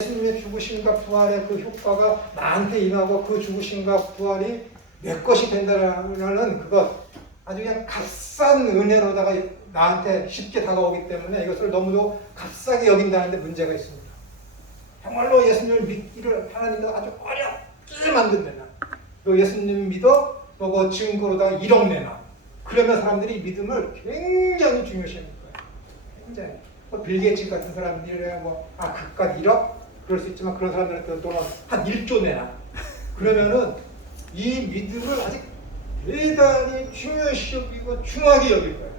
예수님의 죽으심과 부활의 그 효과가 나한테 임하고 그 죽으심과 부활이 내 것이 된다는 그것, 아주 그냥 값싼 은혜로다가 나한테 쉽게 다가오기 때문에 이것을 너무도 값싸게 여긴다는데 문제가 있습니다. 정말로 예수님을 믿기를 하나님도 아주 어렵게 만든다나, 너 예수님 믿어? 너그 증거로다가 1억 내놔. 그러면 사람들이 믿음을 굉장히 중요시하는 거예요. 굉장히. 빌 게이츠 같은 사람들이 그깟 1억? 그럴 수 있지만 그런 사람들한테 돈은 한 1조 내놔. 그러면은 이 믿음을 아직 대단히 중요시 여기고 중하게 여길 거예요.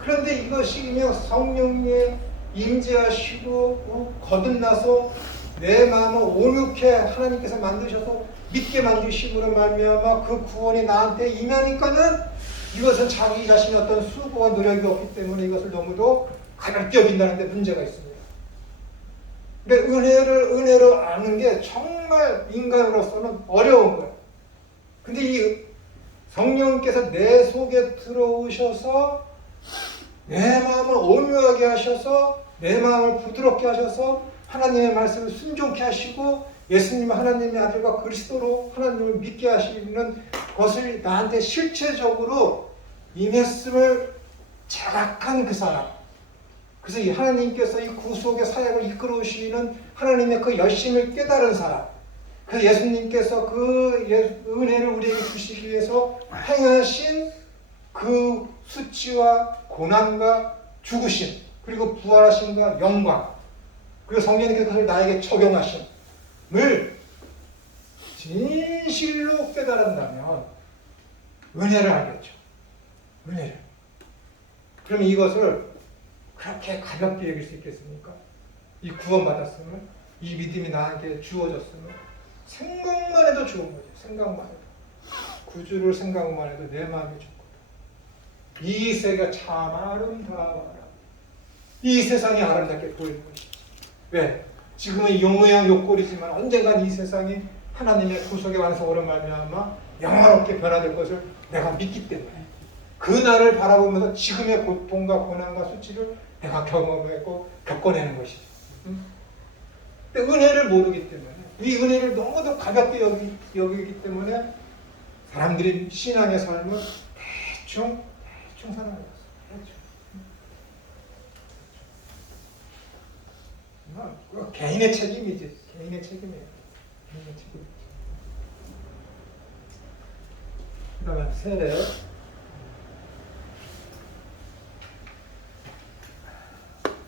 그런데 이것이며 성령의 임재하시고 거듭나서 내 마음을 온유케 하나님께서 만드셔서 믿게 만드심으로 말미암아 그 구원이 나한테 임하니까는 이것은 자기 자신의 어떤 수고와 노력이 없기 때문에 이것을 너무도 가볍게 여긴다는 데 문제가 있습니다. 그러니까 은혜를 아는 게 정말 인간으로서는 어려운 거예요. 근데 이 성령께서 내 속에 들어오셔서 내 마음을 온유하게 하셔서 내 마음을 부드럽게 하셔서 하나님의 말씀을 순종케 하시고 예수님 하나님의 아들과 그리스도로 하나님을 믿게 하시는 것을 나한테 실체적으로 임했음을 자각한 그 사람, 그래서 이 하나님께서 이 구속의 사역을 이끌어 오시는 하나님의 그 열심을 깨달은 사람, 그래서 예수님께서 그 은혜를 우리에게 주시기 위해서 행하신 그 수치와 고난과 죽으심, 그리고 부활하심과 영광, 그리고 성령님께서 그것을 나에게 적용하심을 진실로 깨달은다면 은혜를 알겠죠. 은혜를. 그럼 이것을 그렇게 가볍게 여길 수 있겠습니까? 이 구원받았음을, 이 믿음이 나에게 주어졌음을 생각만 해도 좋은 거죠. 생각만 해도. 구주를 생각만 해도 내 마음이 좋거든. 이 세계가 참 아름다워라. 이 세상이 아름답게 보이는 것이지. 왜? 지금은 용모양 욕골이지만 언젠간 이 세상이 하나님의 구속의 완성으로 말미암아 영화롭게 변화될 것을 내가 믿기 때문에 그 날을 바라보면서 지금의 고통과 고난과 수치를 내가 경험하고 겪어내는 것이죠. 근데 은혜를 모르기 때문에, 이 은혜를 너무도 가볍게 여기기 때문에 사람들이 신앙의 삶을 대충 살아가고 있어요. 개인의 책임이지. 개인의 책임이에요. 개인의 책임. 그 다음에 세례.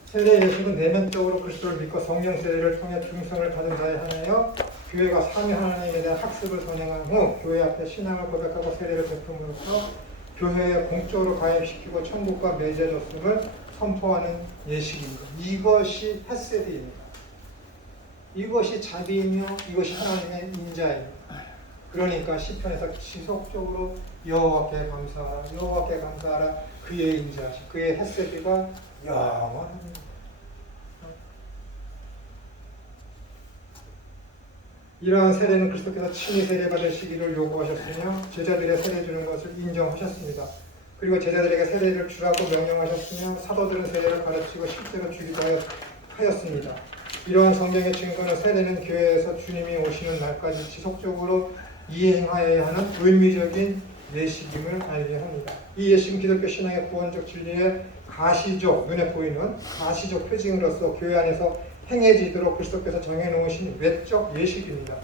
세례 예식은 내면적으로 그리스도를 믿고 성령 세례를 통해 중성을 받은 자에 한하여 교회가 삼위 하나님에 대한 학습을 선행한 후 교회 앞에 신앙을 고백하고 세례를 베품으로써 교회에 공적으로 가입시키고 천국과 맺어졌음을 선포하는 예식입니다. 이것이 헤세드입니다. 이것이 자비이며 이것이 하나님의 인자입니다. 그러니까 시편에서 지속적으로 여호와께 감사하라, 여호와께 감사하라, 그의 인자하심, 그의 헤세드가 영원합니다. 이러한 세례는 그리스도께서 친히 세례받을 시기를 요구하셨으며 제자들의 세례 주는 것을 인정하셨습니다. 그리고 제자들에게 세례를 주라고 명령하셨으며 사도들은 세례를 가르치고 실제로 주기도 하였습니다. 이러한 성경의 증거는 세례는 교회에서 주님이 오시는 날까지 지속적으로 이행하여야 하는 의미적인 예식임을 알게 합니다. 이 예식은 기독교 신앙의 구원적 진리의 가시적, 눈에 보이는 가시적 표징으로서 교회 안에서 행해지도록 그리스도께서 정해놓으신 외적 예식입니다.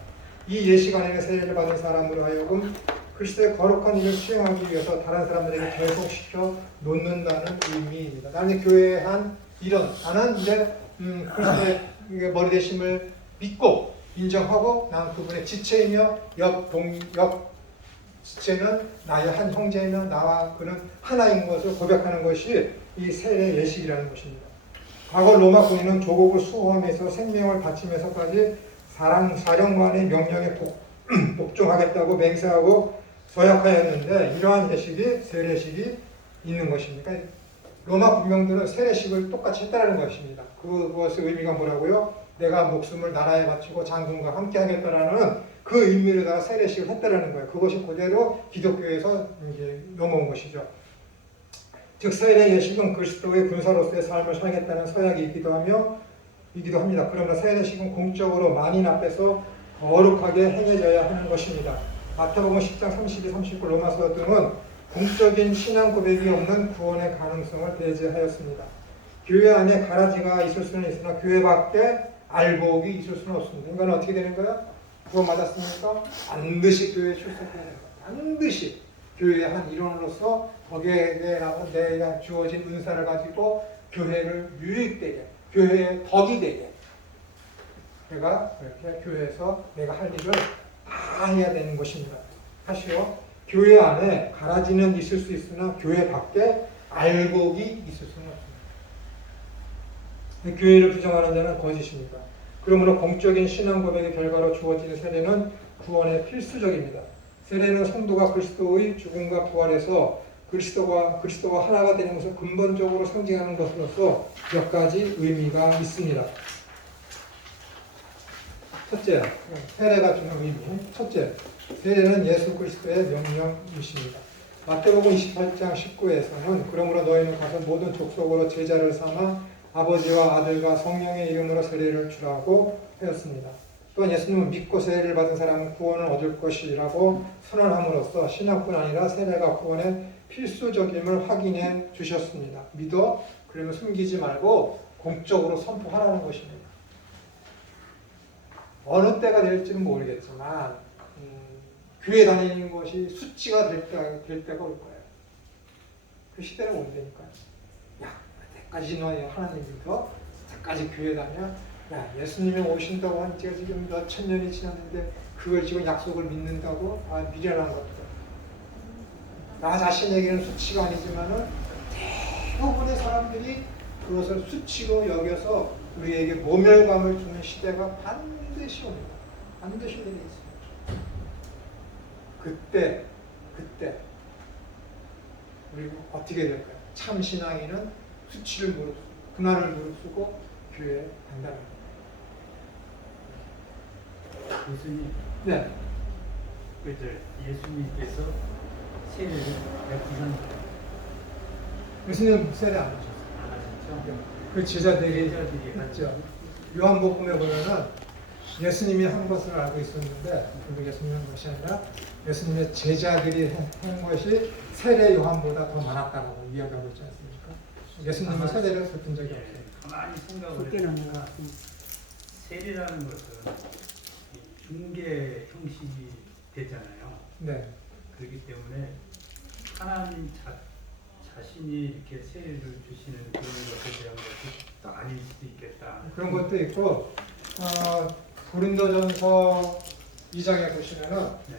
이 예식 안에는 세례를 받은 사람으로 하여금 그리스도의 거룩한 일을 수행하기 위해서 다른 사람들에게 결속시켜 놓는다는 의미입니다. 나는 교회에 한 이런, 나는 이제 그리스도의 머리 되심을 믿고 인정하고 나는 그분의 지체이며 옆 지체는 나의 한 형제이며 나와 그는 하나인 것을 고백하는 것이 이 세례 예식이라는 것입니다. 과거 로마 군인은 조국을 수호하면서 생명을 바치면서까지 사령관의 명령에 복종하겠다고 맹세하고 서약하였는데 이러한 예식이 세례식이 있는 것입니까? 로마 군병들은 세례식을 똑같이 했다는 것입니다. 그것의 의미가 뭐라고요? 내가 목숨을 나라에 바치고 장군과 함께 하겠다라는 그 의미로다가 세례식을 했다는 거예요. 그것이 그대로 기독교에서 이제 넘어온 것이죠. 즉 세례 예식은 그리스도의 군사로서의 삶을 살겠다는 서약이 있기도 하며 이기도 합니다. 그러나 세례식은 공적으로 만인 앞에서 거룩하게 행해져야 하는 것입니다. 마태복음 10장 32, 39 로마서 등은 공적인 신앙 고백이 없는 구원의 가능성을 배제하였습니다. 교회 안에 가라지가 있을 수는 있으나 교회 밖에 알곡이 있을 수는 없습니다. 인간은 어떻게 되는 거야? 구원 받았습니까? 반드시 교회에 출석해야 됩니다. 반드시 교회의 한 일원으로서 거기에 내가 주어진 은사를 가지고 교회를 유익되게, 교회의 덕이 되게 내가 이렇게 교회에서 내가 할 일을 다 해야 되는 것입니다. 사실요, 교회 안에 가라지는 있을 수 있으나 교회 밖에 알곡이 있을 수는 없습니다. 교회를 부정하는 자는 거짓입니다. 그러므로 공적인 신앙 고백의 결과로 주어지는 세례는 구원의 필수적입니다. 세례는 성도가 그리스도의 죽음과 부활에서 그리스도와 하나가 되는 것을 근본적으로 상징하는 것으로서 몇 가지 의미가 있습니다. 첫째, 세례가 주는 의미. 첫째, 세례는 예수 그리스도의 명령이십니다. 마태복음 28장 19에서는 그러므로 너희는 가서 모든 족속으로 제자를 삼아 아버지와 아들과 성령의 이름으로 세례를 주라고 하였습니다. 또한 예수님은 믿고 세례를 받은 사람은 구원을 얻을 것이라고 선언함으로써 신앙뿐 아니라 세례가 구원의 필수적임을 확인해 주셨습니다. 믿어? 그러면 숨기지 말고 공적으로 선포하라는 것입니다. 어느 때가 될지는 모르겠지만 교회 다니는 것이 수치가 될 때가 올 거예요. 그 시대는 온다니까요. 야, 때까지 너희 하나님 믿어? 때까지 교회 다녀? 야, 예수님이 오신다고 한 지가 지금 몇천 년이 지났는데 그걸 지금 약속을 믿는다고? 아, 미련한 것들. 나 자신에게는 수치가 아니지만은 대부분의 사람들이 그것을 수치로 여겨서 우리에게 모멸감을 주는 시대가 반드시 옵니다. 반드시 내리겠습니다. 그때 우리 어떻게 될까요? 참 신앙인은 수치를 무릅쓰고 고난을 무릅쓰고 교회에 간다는 거예요. 교수님, 네. 예수님께서 세례를 베푸셨는데 예수님 세례 안 하셨어요. 안 하셨죠? 그 제자들이 했죠. 요한복음에 보면은 예수님이 한 것을 알고 있었는데 그게 예수님이 한 것이 아니라 예수님의 제자들이 한 것이 세례 요한보다 더 많았다고 이야기하고 있지 않습니까? 예수님은 세례를 베푼 적이 없어요. 가만히 생각을 해보니까 세례라는 것은 중개 형식이 되잖아요. 네. 그렇기 때문에 하나님 자신이 이렇게 세례를 주시는 그런 것에 대한 것이 또 아닐 수도 있겠다. 그런 것도 있고 고린도전서 2장에 보시면은 네.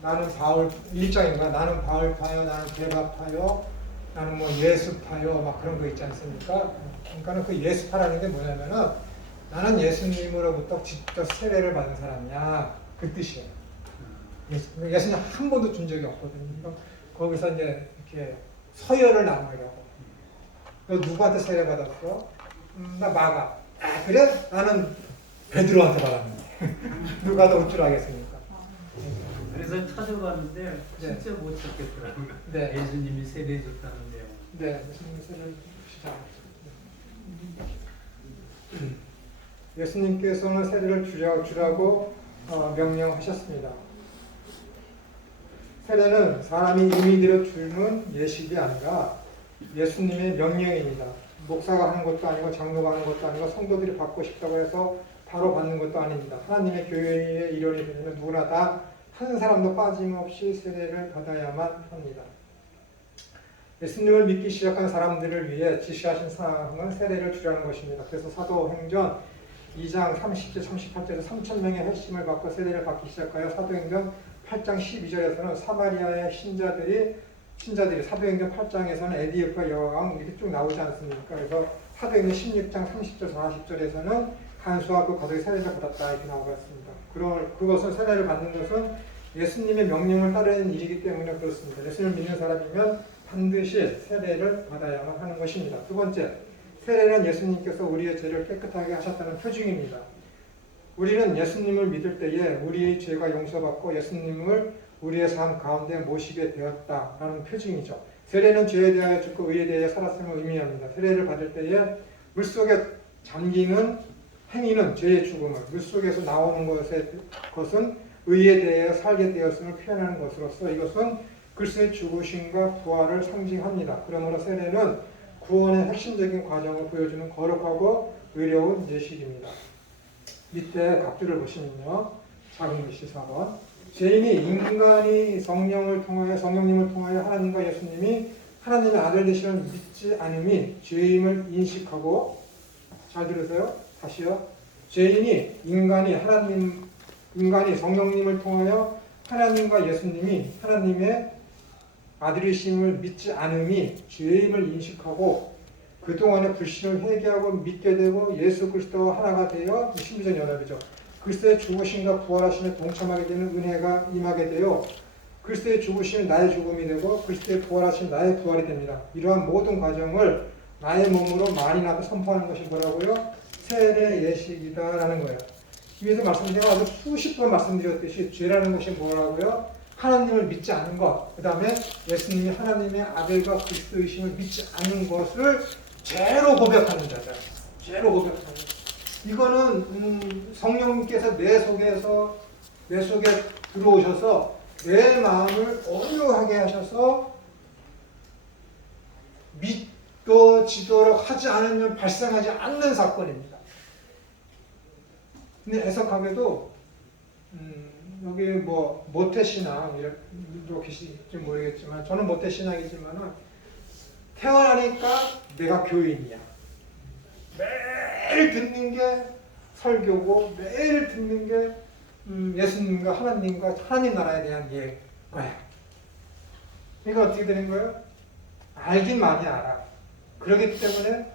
나는 바울 1장인가 나는 바울파요 나는 게바파요 나는 뭐 예수파요 막 그런 거 있지 않습니까? 그러니까는 그 예수파라는 게 뭐냐면은 나는 예수님으로부터 직접 세례를 받은 사람이야 그 뜻이에요. 예수님 한 번도 준 적이 없거든요. 거기서 이제 이렇게 서열을 나누려고. 너 누구한테 세례 받았어? 나 마가. 아 그래? 나는 베드로한테 받았는데 누가 더 올 줄 알겠습니까? 그래서 찾아봤는데 진짜 못 찾겠더라고요. 네. 예수님이 세례 줬다는 내용. 네, 예수님 세례를 시작하죠. 예수님께서는 세례를 주라고 명령하셨습니다. 세례는 사람이 임의대로 주는 예식이 아니라 예수님의 명령입니다. 목사가 하는 것도 아니고 장로가 하는 것도 아니고 성도들이 받고 싶다고 해서 바로 받는 것도 아닙니다. 하나님의 교회의 일원이 되면 누구나 다 한 사람도 빠짐없이 세례를 받아야만 합니다. 예수님을 믿기 시작한 사람들을 위해 지시하신 사항은 세례를 주라는 것입니다. 그래서 사도행전 2장 30절 38절에서 3,000명의 핵심을 받고 세례를 받기 시작하여 사도행전 8장 12절에서는 사마리아의 신자들이 사도행전 8장에서는 에디오피아 여왕 이렇게 쭉 나오지 않습니까? 그래서 사도행전 16장 30절 40절에서는 간수와 그 가족이 세례를 받았다 이렇게 나오고 있습니다. 그것은 세례를 받는 것은 예수님의 명령을 따르는 일이기 때문에 그렇습니다. 예수님을 믿는 사람이면 반드시 세례를 받아야만 하는 것입니다. 두 번째, 세례는 예수님께서 우리의 죄를 깨끗하게 하셨다는 표징입니다. 우리는 예수님을 믿을 때에 우리의 죄가 용서받고 예수님을 우리의 삶 가운데 모시게 되었다라는 표징이죠. 세례는 죄에 대하여 죽고 의에 대하여 살았음을 의미합니다. 세례를 받을 때에 물속에 잠기는 행위는 죄의 죽음을, 물 속에서 나오는 것은 의에 대해 살게 되었음을 표현하는 것으로서 이것은 그리스도의 죽으심과 부활을 상징합니다. 그러므로 세례는 구원의 핵심적인 과정을 보여주는 거룩하고 의로운 예식입니다. 밑에 각주를 보시면요. 작은 글씨 4번. 죄인이 인간이 성령님을 통하여 하나님과 예수님이 하나님의 아들 되심을 믿지 않음이 죄임을 인식하고, 잘 들으세요. 다시요. 죄인이 인간이 성령님을 통하여 하나님과 예수님이 하나님의 아들이심을 믿지 않음이 죄임을 인식하고 그동안의 불신을 회개하고 믿게 되고 예수 그리스도와 하나가 되어 신비적 연합이죠. 그리스도의 죽으심과 부활하심에 동참하게 되는 은혜가 임하게 되어 그리스도의 죽으심이 나의 죽음이 되고 그리스도의 부활하심이 나의 부활이 됩니다. 이러한 모든 과정을 나의 몸으로 만인하고 선포하는 것이 뭐라고요? 세례 예식이다라는 거예요. 위에서 제가 아주 수십 번 말씀드렸듯이 죄라는 것이 뭐라고요? 하나님을 믿지 않는 것, 그 다음에 예수님이 하나님의 아들과 그리스도이심을 믿지 않는 것을 죄로 고백하는 자들. 죄로 고백하는 자. 이거는 성령님께서 내 속에 들어오셔서 내 마음을 온유하게 하셔서 믿어지도록 하지 않으면 발생하지 않는 사건입니다. 근데 해석하게도 여기 뭐 모태신앙 이렇게 계실지 모르겠지만 저는 모태신앙이지만은 태어나니까 내가 교인이야. 매일 듣는 게 설교고 매일 듣는 게 예수님과 하나님과 하나님 나라에 대한 예거야. 그러니까 어떻게 되는 거예요? 알긴 많이 알아. 그렇기 때문에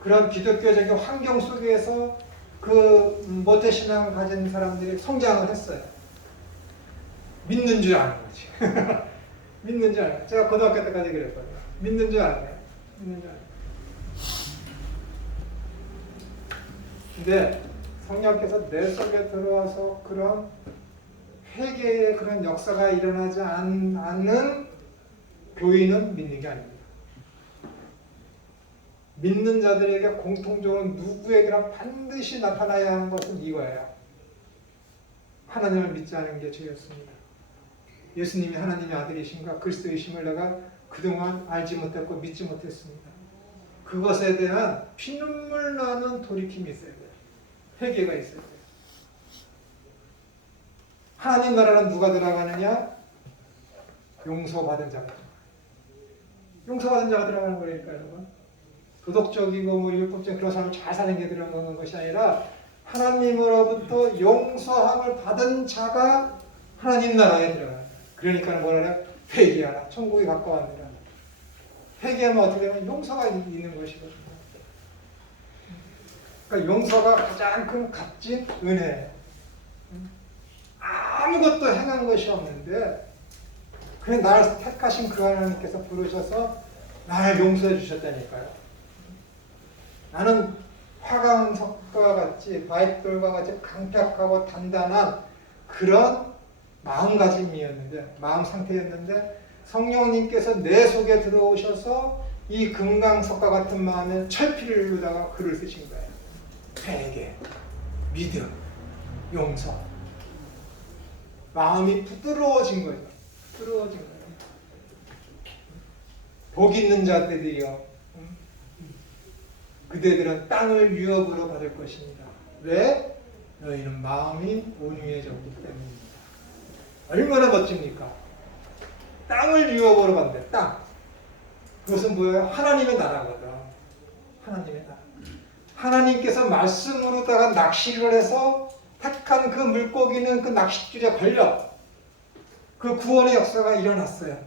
그런 기독교적인 환경 속에서 그 모태신앙을 가진 사람들이 성장을 했어요. 믿는 줄 아는 거지. 믿는 줄 알아요. 제가 고등학교 때까지 그랬거든요. 믿는 줄 알아요. 믿는 줄 알아요. 근데 성령께서 내 속에 들어와서 그런 회개의 그런 역사가 일어나지 않는 교인은 믿는 게 아닙니다. 믿는 자들에게 공통적으로 누구에게나 반드시 나타나야 하는 것은 이거예요. 하나님을 믿지 않은 게 죄였습니다. 예수님이 하나님의 아들이신가 그리스도이심을 내가 그동안 알지 못했고 믿지 못했습니다. 그것에 대한 피눈물 나는 돌이킴이 있어야 돼요. 회개가 있어야 돼요. 하나님 나라는 누가 들어가느냐? 용서받은 자가 들어가요. 용서받은 자가 들어가는 거니까 여러분. 도덕적이고 뭐 율법적인 그런 사람을 잘 사는 게 들어가는 것이 아니라 하나님으로부터 용서함을 받은 자가 하나님 나라에 들어가요. 그러니까 뭐라 그래? 회개하라. 천국이 가까웠느라. 회개하면 어떻게 되면 용서가 있는 것이거든요. 그러니까 용서가 가장 큰 값진 은혜예요. 아무것도 행한 것이 없는데 그냥 나를 택하신 그 하나님께서 부르셔서 나를 용서해 주셨다니까요. 나는 화강석과 같이 바위돌과 같이 강팍하고 단단한 그런 마음가짐이었는데 마음 상태였는데 성령님께서 내 속에 들어오셔서 이 금강석과 같은 마음에 철피를 이루다가 글을 쓰신 거예요. 회개, 믿음, 용서. 마음이 부드러워진 거예요. 부드러워진 거예요. 복 있는 자들이여. 그대들은 땅을 유업으로 받을 것입니다. 왜? 너희는 마음이 온유해졌기 때문입니다. 얼마나 멋집니까? 땅을 유업으로 받는데 땅. 그것은 뭐예요? 하나님의 나라거든. 하나님의 나라. 하나님께서 말씀으로다가 낚시를 해서 택한 그 물고기는 그 낚싯줄에 걸려. 그 구원의 역사가 일어났어요.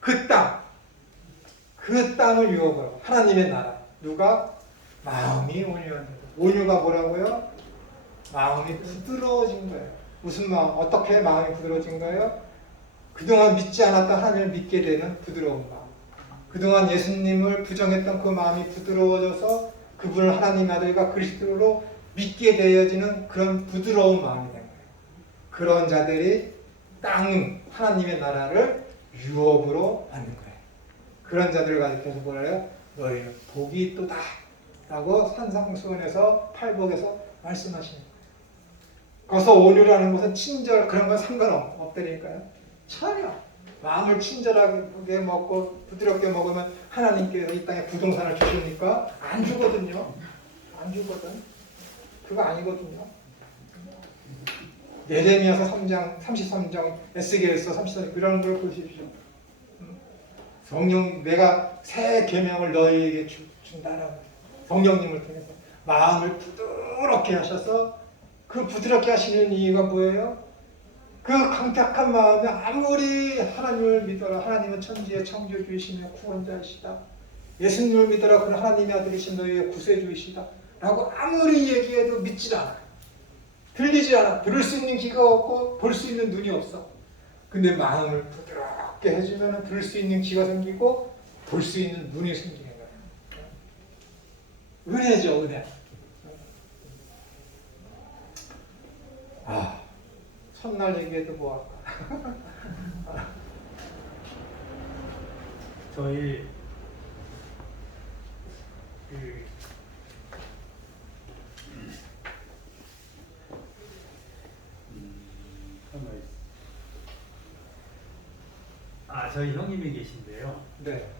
그 땅. 그 땅을 유업으로. 하나님의 나라. 누가? 마음이 온유한 거예요. 온유가 뭐라고요? 마음이 부드러워진 거예요. 무슨 마음? 어떻게 마음이 부드러워진 거예요? 그동안 믿지 않았던 하나님을 믿게 되는 부드러운 마음. 그동안 예수님을 부정했던 그 마음이 부드러워져서 그분을 하나님의 아들과 그리스도로 믿게 되어지는 그런 부드러운 마음이 된 거예요. 그런 자들이 땅 하나님의 나라를 유업으로 받는 거예요. 그런 자들을 가리켜서 뭐래요? 너희는 복이 있도다. 라고 산상수훈에서 팔복에서 말씀하시는 거예요. 거기서 온유라는 것은 친절 그런 건 상관없다니까요. 전혀 마음을 친절하게 먹고 부드럽게 먹으면 하나님께서 이 땅에 부동산을 주시니까 안 주거든요. 안 주거든. 그거 아니거든요. 예레미야서 3장 33장 에스겔서 33장 이런 걸 보십시오. 성령 내가 새 계명을 너희에게 준다라고 성령님을 통해서 마음을 부드럽게 하셔서 그 부드럽게 하시는 이유가 뭐예요? 그 강팍한 마음에 아무리 하나님을 믿어라 하나님은 천지의 창조주이시며 구원자이시다 예수님을 믿어라 그는 하나님의 아들이신 너희의 구세주이시다 라고 아무리 얘기해도 믿질 않아. 들리지 않아. 들을 수 있는 귀가 없고 볼 수 있는 눈이 없어. 근데 마음을 부드럽게 해주면 들을 수 있는 귀가 생기고 볼 수 있는 눈이 생기는 거예요. 은혜죠, 은혜. 아, 첫날 얘기해도 뭐할까. 저희 그 가만히 있어. 저희 형님이 계신데요. 네.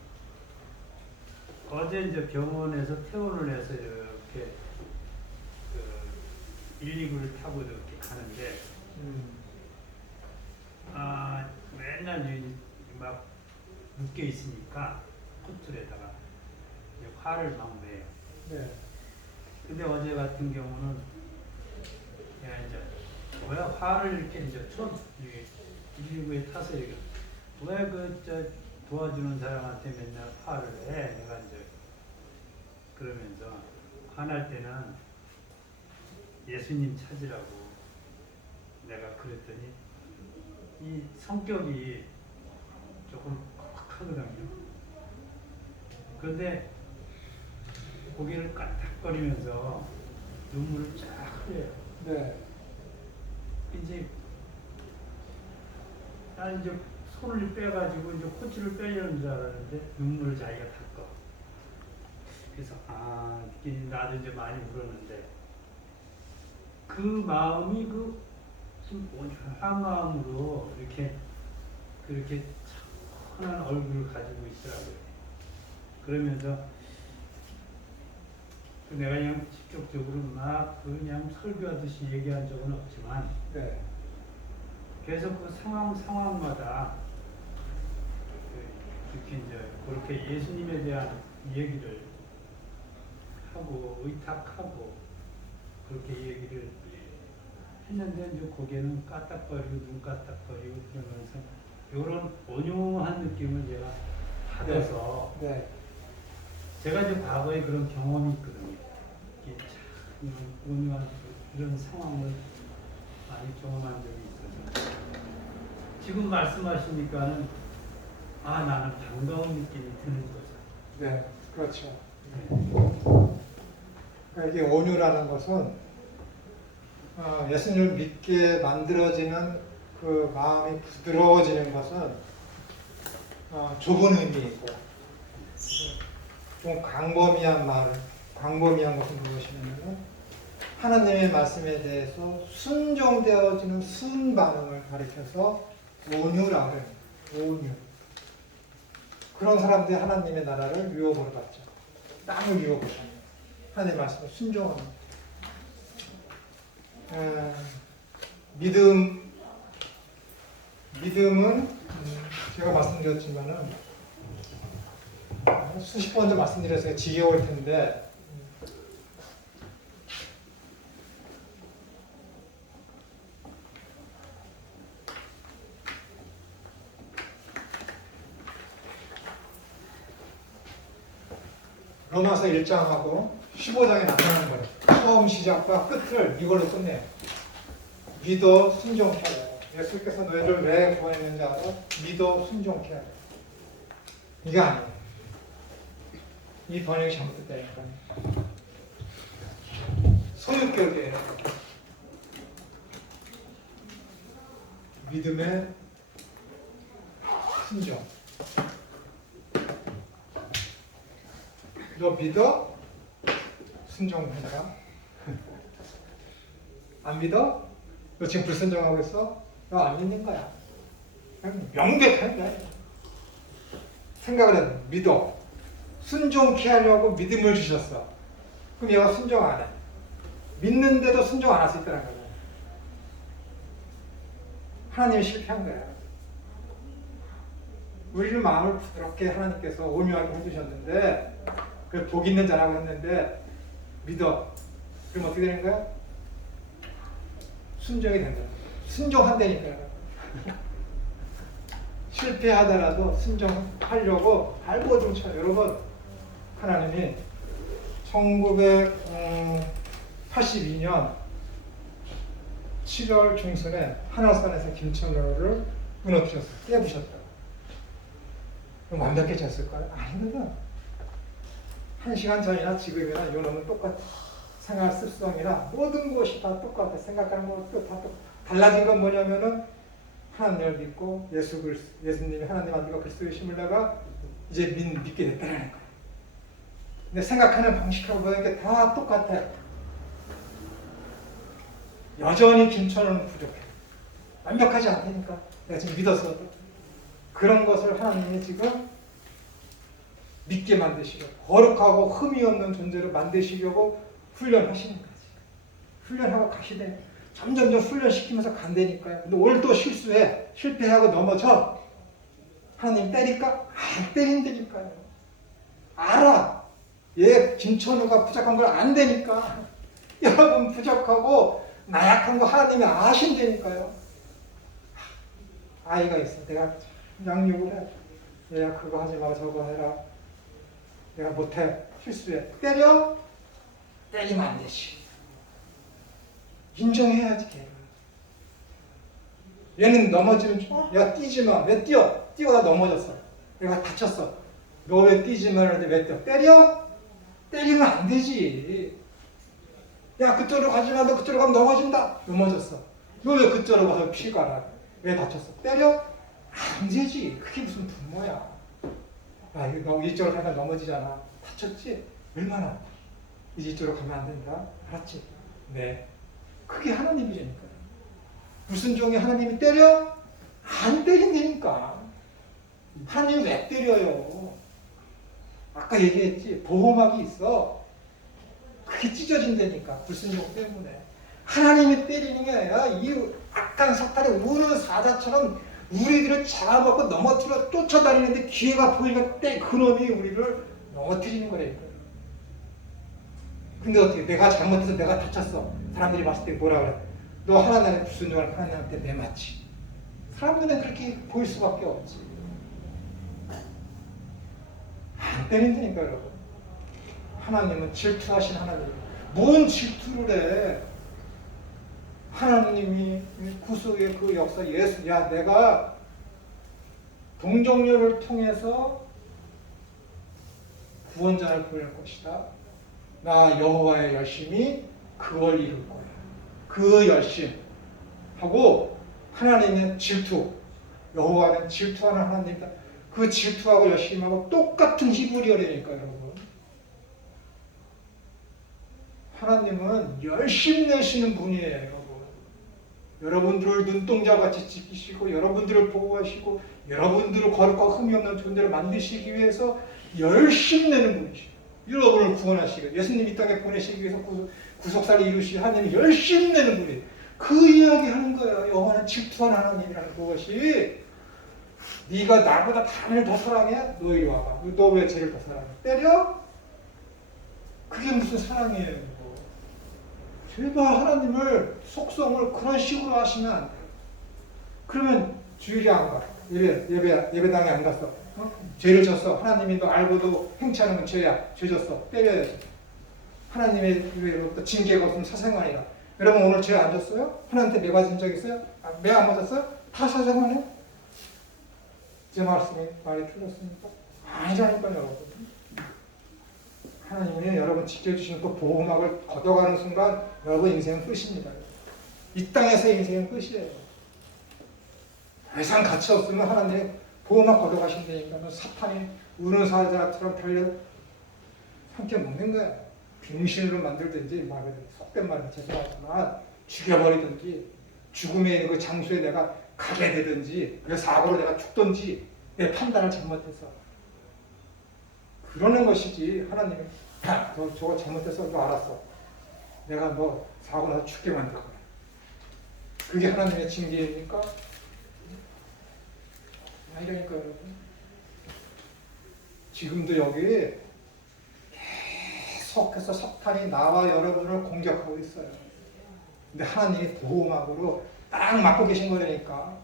어제 이제 병원에서 퇴원을 해서 이렇게 그 119를 타고 이렇게 가는데 맨날 막 묶여 있으니까 코틀에다가 화를 막 내요. 네. 근데 어제 같은 경우는 내가 이제 왜 화를 이렇게 이제 119에 타서 이렇게 왜 도와주는 사람한테 맨날 화를 해? 내가 이제 그러면서 화날 때는 예수님 찾으라고 내가 그랬더니 이 성격이 조금 퍽퍽하거든요. 그런데 고개를 까딱거리면서 눈물을 쫙 흘려요. 네. 이제 나는 이제 손을 빼가지고 이제 코치를 빼려는 줄 알았는데 눈물을 자기가 닦아. 그래서 나도 이제 많이 울었는데 그 마음이 좀 온전한 마음으로 이렇게 그렇게 찬한 얼굴을 가지고 있더라고요. 그러면서 내가 그냥 직접적으로 막 그냥 설교하듯이 얘기한 적은 없지만 네. 계속 그 상황마다 이렇게 이제 그렇게 예수님에 대한 얘기를 하고 의탁하고 그렇게 얘기를 했는데 이제 고개는 까딱거리고 눈 까딱거리고 그러면서 이런 온유한 느낌을 제가 받아서 네. 제가 이제 과거에 그런 경험이 있거든요. 이게 참 온유한 이런 상황을 많이 경험한 적이 있어서 지금 말씀하시니까는 나는 반가운 느낌이 드는 거죠. 네. 그렇죠. 네. 그러니까 이게 온유라는 것은 예수님을 믿게 만들어지는 그 마음이 부드러워지는 것은 좁은 의미이고 좀 광범위한 것은 무엇이냐면 하나님의 말씀에 대해서 순종되어지는 순반응을 가리켜서 온유라고 해요. 온유. 그런 사람들이 하나님의 나라를 유업으로 받죠. 땅을 유업으로 받는 하나님의 말씀에 순종하는 믿음은 제가 말씀드렸지만은 수십 번도 말씀드려서 지겨울 텐데 로마서 1장하고 15장에 나타나는 거예요. 처음 시작과 끝을 이걸로 끝내요. 믿어 순종케 하라. 예수께서 너희를 왜 구원했는지 알아? 믿어 순종케 하라. 이게 아니에요. 이 번역이 잘못됐다니까요. 소유격이에요. 믿음의 순종. 너 믿어? 순종해라. 안 믿어? 너 지금 불순종하고 있어? 너 안 믿는 거야. 그냥 명백한 거야. 생각을 해. 믿어. 순종케 하려고 믿음을 주셨어. 그럼 얘가 순종 안 해. 믿는데도 순종 안 할 수 있다는 거야. 하나님이 실패한 거야. 우리를 마음을 부드럽게 하나님께서 온유하게 해주셨는데 그 복 있는 자라고 했는데 믿어. 그럼 어떻게 되는 거야? 순종이 된다. 순종한다니까요. 실패하더라도 순종하려고 발버둥 쳐. 여러분, 하나님이 1982년 7월 중순에 하늘산에서 김천호를 무너뜨렸어요. 깨부셨다. 그럼 완벽해졌을까요? 아니거든. 1시간 전이나 지금이나 요놈은 똑같아. 생활 습성이나 모든 것이 다 똑같아. 생각하는 것도 다 똑같아. 달라진 건 뭐냐면은 하나님을 믿고 예수님이 하나님 아들과 그리스도의 심을다가 이제 믿게 됐다는 거야. 근데 생각하는 방식하고 모든 게 다 똑같아. 여전히 김천호는 부족해. 완벽하지 않다니까. 내가 지금 믿었어도. 그런 것을 하나님이 지금 믿게 만드시려고, 거룩하고 흠이 없는 존재로 만드시려고 훈련하시는 거지. 훈련하고 가시되 점점점 훈련시키면서 간다니까요. 근데 오늘도 실수해. 실패하고 넘어져. 하나님 때릴까? 안 때린다니까요. 알아. 얘 김천우가 부족한 걸 안 되니까. 여러분 부족하고 나약한 거 하나님이 아신다니까요. 아이가 있어. 내가 양육을 해. 얘야 그거 하지 마 저거 해라. 내가 못해. 실수해. 때려? 때리면 안 되지. 인정해야지. 얘는 넘어지면 얘가 뛰지 마. 왜 뛰어? 뛰어다 넘어졌어. 내가 다쳤어. 너 왜 뛰지 말라는데 왜 뛰어? 때려? 때리면 안 되지. 야 그쪽으로 가지 마. 너 그쪽으로 가면 넘어진다. 넘어졌어. 너 왜 그쪽으로 가서 피가 나? 왜 다쳤어? 때려? 안 되지. 그게 무슨 분모야. 아, 너 이쪽으로 가면 넘어지잖아. 다쳤지? 얼마나? 이제 이쪽으로 가면 안 된다. 알았지? 네. 그게 하나님이라니까. 무슨 종이 하나님이 때려? 안 때린다니까. 하나님이 왜 때려요? 아까 얘기했지. 보호막이 있어. 그게 찢어진다니까. 불순종 때문에. 하나님이 때리는 게 아니라 이 악한 사탄의 우는 사자처럼 우리들을 잡아먹고 넘어뜨려 쫓아다니는데 기회가 보이니까 그놈이 우리를 넘어뜨리는 거라니까. 근데 어떻게 내가 잘못해서 내가 다쳤어. 사람들이 봤을 때 뭐라 그래? 너 하나님의 불순종을 하나님한테 내맞지. 사람들은 그렇게 보일 수밖에 없지. 안 때린다니까 여러분. 하나님은 질투하신 하나님. 뭔 질투를 해? 하나님이 구속의 그 역사 예수, 야 내가 동정녀를 통해서 구원자를 보낼 것이다. 나 여호와의 열심이 그걸 이룰 거야. 그 열심 하고 하나님의 질투, 여호와는 질투하는 하나님이다. 그 질투하고 열심하고 똑같은 히브리어라니까 여러분. 하나님은 열심 내시는 분이에요, 여러분. 여러분들을 눈동자같이 지키시고 여러분들을 보호하시고 여러분들을 거룩하고 흠이 없는 존재로 만드시기 위해서 열심 내는 분이시죠. 여러분을 구원하시고 예수님 이 땅에 보내시기 위해서 구속사를 이루시기 하나님이 열심 내는 분이에요. 그 이야기 하는 거예요. 여호와는 질투하는 하나님이라는 그것이. 네가 나보다 단을 더 사랑해? 너 이리 와봐. 너 왜 쟤를 더 사랑해? 때려? 그게 무슨 사랑이에요? 이거. 제발 하나님을 속성을 그런 식으로 하시면 안 돼요. 그러면 주일이 안 가. 예배당에 안 갔어. 어? 죄를 졌어. 하나님이 너 알고도 행치하는 건 죄야. 죄 졌어. 때려야지. 하나님의 징계가 없으면 사생활이다. 여러분 오늘 죄 안 졌어요? 하나님한테 매 맞은 적 있어요? 매 안 맞았어요? 다 사생활이에요? 제 말씀이 말이 틀렸습니까? 아니라니까요, 여러분. 하나님이 여러분 지켜주시는 그 보호막을 걷어가는 순간 여러분 인생은 끝입니다. 이 땅에서 인생은 끝이에요. 더 이상 가치 없으면 하나님 보호막 걷어가신다니까 사탄이 우는 사자처럼 달려 삼켜 먹는 거야. 병신으로 만들든지 말하자면 속된 말은 죄송하지만 죽여버리든지 죽음에 있는 그 장소에 내가 가게 되든지 그 사고로 내가 죽든지 내 판단을 잘못해서 그러는 것이지. 하나님이 너 저거 잘못해서 너 알았어. 내가 너 사고 나서 죽게 만들 거야. 그게 하나님의 징계입니까? 아니라니까 여러분. 지금도 여기 계속해서 석탄이 나와 여러분을 공격하고 있어요. 근데 하나님이 보호막으로 딱 막고 계신 거라니까.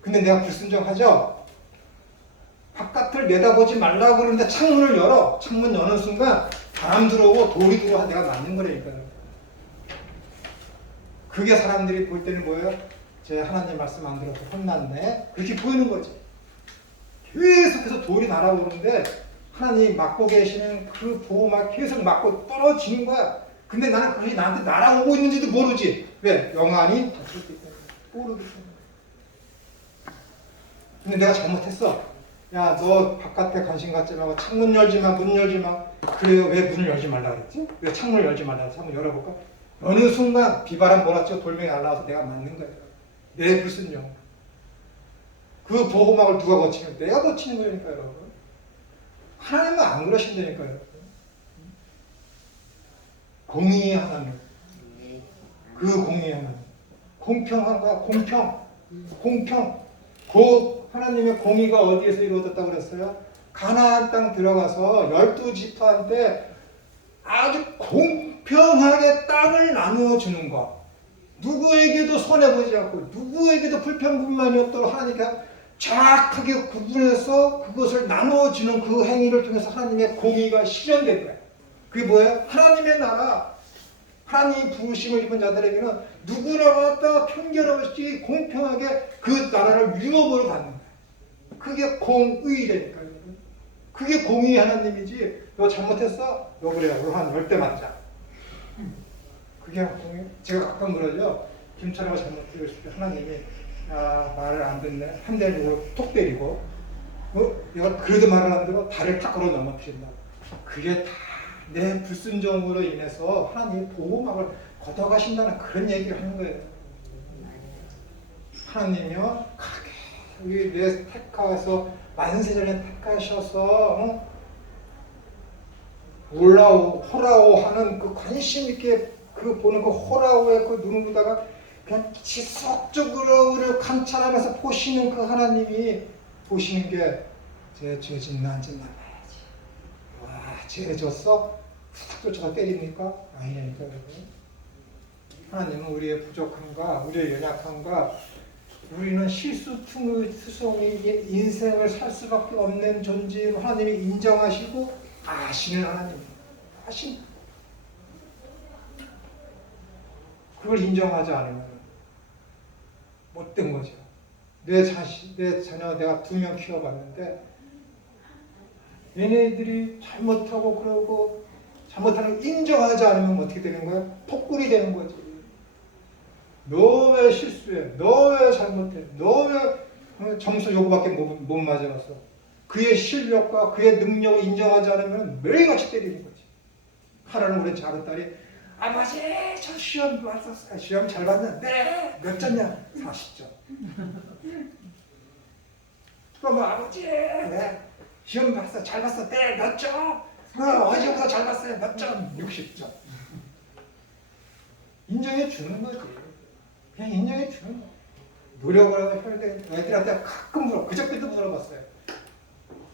근데 내가 불순종하죠? 바깥을 내다보지 말라고 그러는데 창문을 열어. 창문 여는 순간 바람 들어오고 돌이 들어와 내가 맞는 거라니까요. 그게 사람들이 볼 때는 뭐예요? 제 하나님 말씀 안 들어서 혼났네. 그렇게 보이는 거지. 계속해서 돌이 날아오는데 하나님이 막고 계시는 그 보호막 계속 막고 떨어지는 거야. 근데 나는 그게 나한테 날아오고 있는지도 모르지. 왜? 영안이 닫혔기 때문에. 모르기 때문에. 근데 내가 잘못했어. 야, 너 바깥에 관심 갖지 말고 창문 열지 마, 문 열지 마. 그래요. 왜 문을 열지 말라 그랬지? 왜 창문을 열지 말라 그랬지? 한번 열어볼까? 어느 순간 비바람 몰아치고 돌멩이 날라와서 내가 맞는 거예요. 내 불순종. 그 보호막을 누가 거치면 내가 거치는 거니까 여러분. 하나님은 안 그러신다니까요. 여러분. 공의의 하나님. 그 공의의 하나님. 공평한 거야. 공평. 공평. 그 하나님의 공의가 어디에서 이루어졌다고 그랬어요? 가나안 땅 들어가서 12지파한테 아주 공평하게 땅을 나누어 주는 것. 누구에게도 손해보지 않고 누구에게도 불평불만이 없도록 하나님께서 정확하게 구분해서 그것을 나누어주는 그 행위를 통해서 하나님의 공의가 실현된 거예요. 그게 뭐예요? 하나님의 나라, 하나님이 부르심을 입은 자들에게는 누구나 갖다 편견 없이 공평하게 그 나라를 유업으로 받는 거예요. 그게 공의라니까요. 그게 공의 하나님이지. 너 잘못했어? 너 그래요. 너 한 10대 맞자. 그게 공의. 제가 가끔 그러죠. 김철호가 잘못했을 때 하나님이 말을 안 듣네. 한 대 주고 톡 때리고 얘가 그래도 말을 안 들어 다리를 탁 걸어 넘어뜨린다. 그게 다 내 불순종으로 인해서 하나님이 보호막을 걷어가신다는 그런 얘기를 하는 거예요. 하나님이요 우리 내 택하서 만세전에 택하셔서 호라오 하는 그 관심 있게 그 보는 그 호라오의 그 눈을 보다가 그냥 지속적으로 우리를 관찰하면서 보시는 그 하나님이 보시는 게 죄 지었나 안 지었나 봐야지. 와, 죄 졌어? 툭 쫓아가 때립니까? 아니니까 여러분. 하나님은 우리의 부족함과 우리의 연약함과 우리는 실수투성이의 인생을 살 수밖에 없는 존재로 하나님이 인정하시고 아시는 하나님입니다. 아신. 그걸 인정하지 않으면 못된 거죠. 내 자녀 내가 2명 키워봤는데 얘네들이 잘못하고 그러고 잘못하는 걸 인정하지 않으면 어떻게 되는 거야? 폭군이 되는 거지. 너 왜 실수해? 너 왜 잘못해? 너 왜 점수 요거밖에 못 맞아서? 그의 실력과 그의 능력을 인정하지 않으면 매일같이 때리는 거지. 하나는 우리 작은 딸이 아버지 저 시험 봤었어요. 시험 잘 봤는데 몇 점이야? 40점. 그러면 아버지 네. 시험 봤어. 잘 봤어. 네. 몇 점? 어제보다 잘 봤어요. 몇 점? 60점. 인정해 주는 거지. 그냥 인정해 주는 거. 노력을 해야 돼. 애들한테 가끔 그저께도 물어봤어요.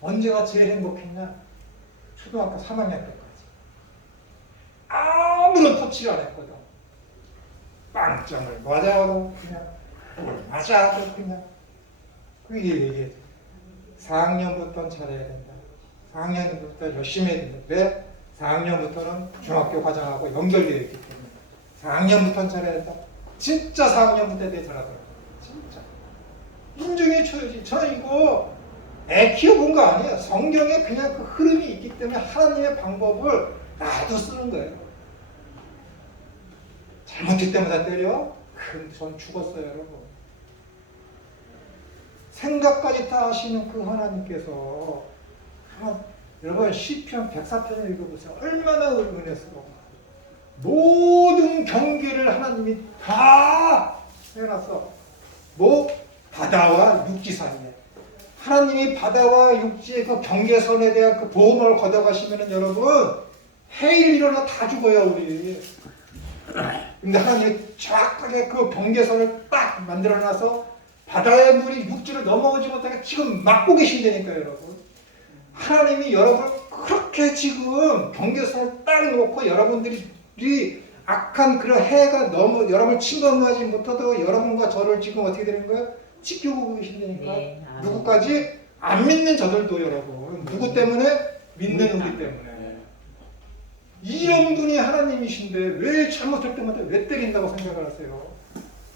언제가 제일 행복했냐? 초등학교 3학년 때까지. 아무런 터치를 안 했거든. 빵점을 맞아도 그냥 맞아도 그냥 그게 얘기해. 4학년부터는 잘해야 된다. 4학년부터 열심히 해야 된다. 왜? 4학년부터는 중학교 과정하고 연결되어 있기 때문에 4학년부터는 잘해야 된다. 진짜 4학년부터 애들이 잘하더라고요. 진짜. 인정해 줘야지. 저 이거 애 키워본 거 아니에요. 성경에 그냥 그 흐름이 있기 때문에 하나님의 방법을 나도 쓰는 거예요. 잘못했을 때마다 때려? 그럼 전 죽었어요, 여러분. 생각까지 다 하시는 그 하나님께서 여러분 시편 104편을 읽어보세요. 얼마나 은혜스러워. 모든 경계를 하나님이 다 해놨어. 뭐? 바다와 육지 사이에. 하나님이 바다와 육지의 그 경계선에 대한 그 보험을 걷어가시면은 여러분 해일 일어나 다 죽어요 우리. 근데 하나님이 정확하게 그 경계선을 딱 만들어놔서 바다의 물이 육지를 넘어오지 못하게 지금 막고 계신다니까요 여러분. 하나님이 여러분을 그렇게 지금 경계선을 딱 놓고 여러분들이 악한 그런 해가 너무 여러분을 침범하지 못하도록 여러분과 저를 지금 어떻게 되는 거예요? 지켜보고 계신다니까. 네, 누구까지? 안 믿는 저들도 여러분. 누구 때문에? 믿는 우리 때문에. 이런 분이 하나님이신데 왜 잘못할 때마다 왜 때린다고 생각을 하세요?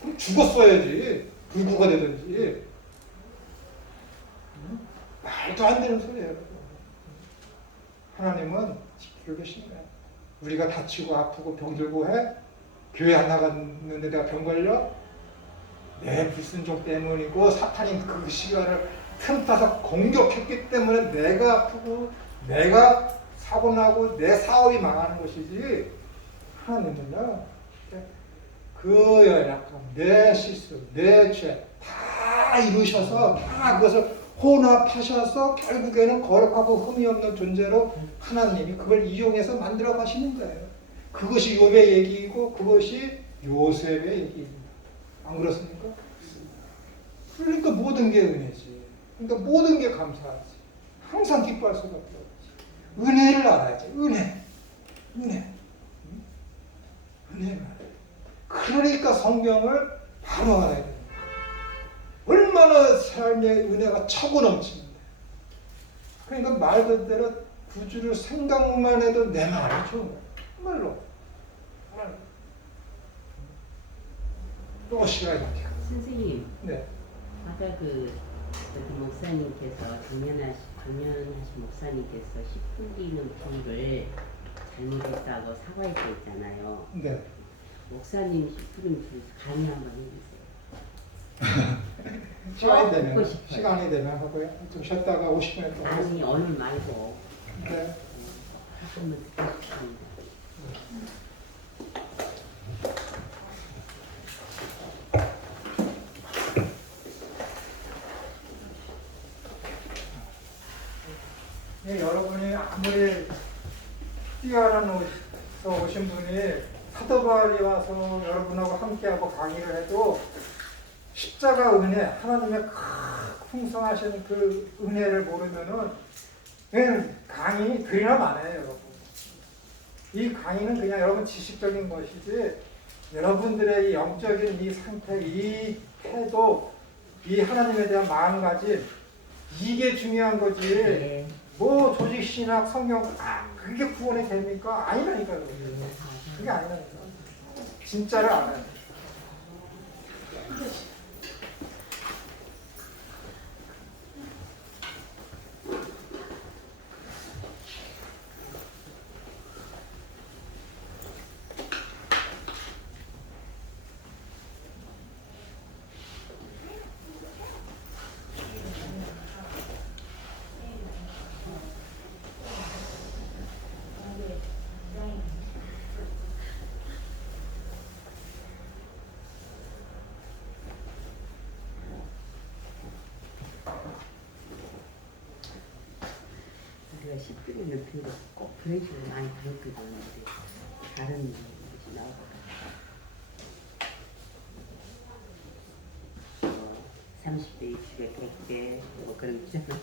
그럼 죽었어야지. 불구가 되든지. 말도 안 되는 소리예요. 여러분. 하나님은 지키고 계신 거예요. 우리가 다치고 아프고 병들고 해? 교회 안 나갔는데 내가 병 걸려? 내 불순종 때문이고 사탄이 그 시간을 틈타서 공격했기 때문에 내가 아프고 내가 사고나고 내 사업이 망하는 것이지 하나님은요 그 연약함, 내 실수, 내 죄 다 이루셔서 다 그것을 혼합하셔서 결국에는 거룩하고 흠이 없는 존재로 하나님이 그걸 이용해서 만들어 가시는 거예요. 그것이 욥의 얘기이고 그것이 요셉의 얘기입니다. 안 그렇습니까? 그러니까 모든 게 은혜지. 그러니까 모든 게 감사하지. 항상 기뻐할 수밖에 없지. 은혜를 알아야지. 은혜. 은혜를 알아야 돼. 그러니까 성경을 바로 알아야 돼. 얼마나 삶의 은혜가 차고 넘칩니다. 그러니까 말 그대로 구주를 생각만 해도 내 마음이 좋은 거야. 정말로. 또 시간이 많죠. 선생님, 네. 아까 여기 목사님께서 강연하신 목사님께서 10분 뒤는 불을 잘못했다고 사과했잖아요. 네. 목사님 10분 뒤 강의 한번 해주세요. 시간이 되면 하고요. 좀 쉬었다가 50분 동안. 아니 오늘 말고 네. 하시면 듣고 싶습니다. 여러분이 아무리 뛰어난 옷에서 오신 분이 사도 바울이 와서 여러분하고 함께하고 강의를 해도 십자가 은혜, 하나님의 풍성하신 그 은혜를 모르면은 그냥 강의 그리나 마나요, 여러분. 이 강의는 그냥 여러분 지식적인 것이지 여러분들의 이 영적인 이 상태, 이 태도, 이 하나님에 대한 마음가짐 이게 중요한 거지. 네. 뭐 조직신학, 성경 그게 구원이 됩니까? 아니라니까요. 그게 아니라니까. 진짜를 알아야 돼. 우리가 10분이는 비로 꼭 그런 식으로 많이 가르쳐 주는데 다른 것이 나오고 30대, 60대, 100대 뭐 그런 거 있잖아.